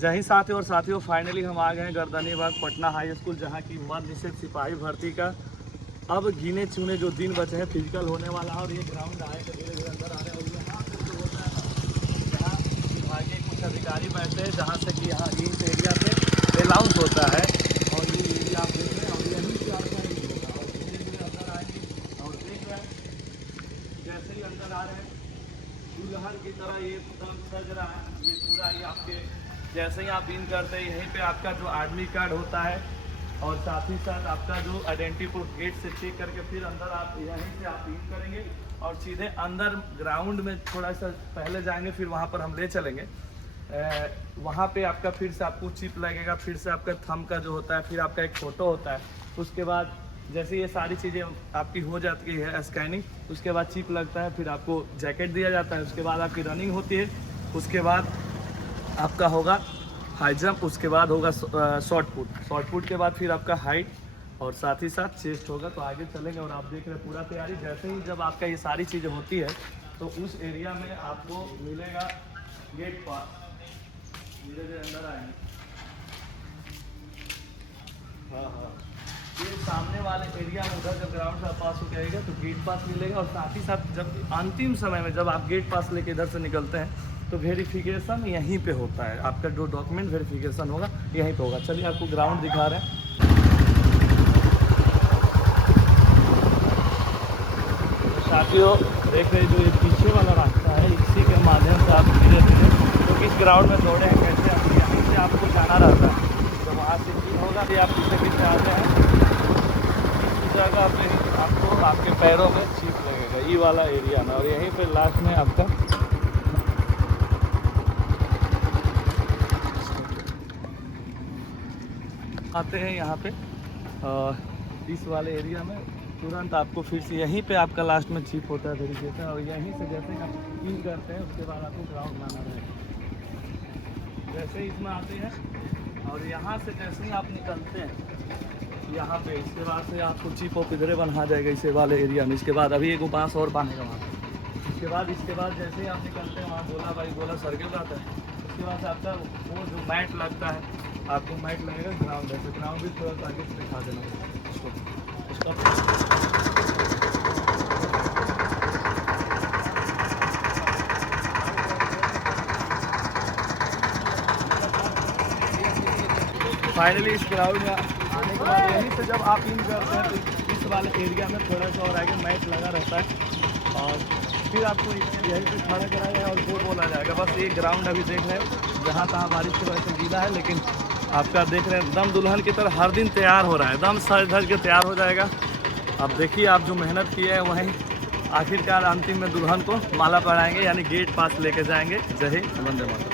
जय हिंद साथियों और साथियों, फाइनली हम आ गए हैं गर्दनी बाग पटना हाई स्कूल, जहां की मर्द निषेध सिपाही भर्ती का अब गिने चुने जो दिन बचे हैं फिजिकल होने वाला है। और ये ग्राउंड आएगा धीरे धीरे अंदर आ रहे हैं। और यहाँ पे जो होता है ना, यहाँ विभागीय कुछ अधिकारी बैठते हैं, जहाँ से कि यहाँ इस एरिया पे अलाउंस होता है। और ये एरिया आप देख रहे हैं, और यहीं से आपका नहीं होगा। और धीरे धीरे अंदर आएंगे और देख रहे हैं जैसे ही अंदर आ रहे हैं दुल्हन की तरह ये एकदम सज रहा है। ये पूरा ये आपके जैसे ही आप इन करते हैं यहीं पे आपका जो आदमी कार्ड होता है और साथ ही साथ आपका जो आइडेंटिटी प्रूफ गेट से चेक करके फिर अंदर आप यहीं से आप इन करेंगे और सीधे अंदर ग्राउंड में थोड़ा सा पहले जाएंगे, फिर वहाँ पर हम ले चलेंगे। वहाँ पे आपका फिर से आपको चिप लगेगा, फिर से आपका थंब का जो होता है, फिर आपका एक फ़ोटो होता है। उसके बाद जैसे ये सारी चीज़ें आपकी हो जाती है स्कैनिंग, उसके बाद चिप लगता है, फिर आपको जैकेट दिया जाता है। उसके बाद आपकी रनिंग होती है, उसके बाद आपका होगा हाई जंप, उसके बाद होगा शॉर्ट पुट के बाद फिर आपका हाइट और साथ ही साथ चेस्ट होगा। तो आगे चलेंगे और आप देख रहे हैं पूरा तैयारी। जैसे ही जब आपका ये सारी चीज़ें होती है तो उस एरिया में आपको मिलेगा गेट पास। धीरे धीरे अंदर आएंगे। हाँ, ये सामने वाले एरिया में उधर जब ग्राउंड का पास हो जाएगा तो गेट पास मिलेगा। और साथ ही साथ जब अंतिम समय में जब आप गेट पास लेके इधर से निकलते हैं तो वेरिफिकेशन यहीं पे होता है। आपका जो डॉक्यूमेंट वेरिफिकेशन होगा यहीं पे होगा। चलिए आपको ग्राउंड दिखा रहे हैं। तो साथियों देख रहे जो ये पीछे वाला रास्ता है, इसी के माध्यम से आप धीरे धीरे तो किस ग्राउंड में दौड़े हैं, कैसे आप यहीं से आपको जाना रहता है। तो वहाँ से भी होगा कि आप पीछे पीछे आते हैं, इस जगह पे आपको आपके पैरों में चीप लगेगा, ये वाला एरिया में। और यहीं पे लास्ट में आपका आते हैं यहाँ पे इस वाले एरिया में तुरंत आपको फिर से यहीं पे आपका लास्ट में चिप होता है वेरिफिकेशन। और यहीं से जैसे आप इन करते हैं उसके बाद आपको ग्राउंड लाना रहेगा। जैसे ही इसमें आते हैं और यहाँ से जैसे ही आप निकलते हैं यहाँ पे, इसके बाद से आपको चिप और किधरे बना जाएगा इसे वाले एरिया में। इसके बाद अभी एक बांस और बांधेगा वहाँ। इसके बाद जैसे ही आप निकलते हैं वहाँ गोला सर्किल आता है। उसके बाद आपका वो जो मैट लगता है, आपको मैट लगेगा ग्राउंड है। तो ग्राउंड भी थोड़ा सा आगे दिखा देना उसका। फाइनली इस ग्राउंड में आने के बाद यहीं से जब आप इन करते हैं तो इस वाले एरिया में थोड़ा सा और आगे मैट लगा रहता है और फिर आपको यहीं पे खड़ा कराया और वो बोला जाएगा। बस ये ग्राउंड अभी देख रहे हैं जहाँ तहाँ बारिश की वजह से गीला है, लेकिन आपका देख रहे हैं दम दुल्हन की तरह हर दिन तैयार हो रहा है, दम सज धज के तैयार हो जाएगा। अब देखिए आप जो मेहनत की है वहीं आखिरकार अंतिम में दुल्हन को माला पहनाएंगे, यानी गेट पास लेके जाएंगे। जय हिंद, वंदे मातरम।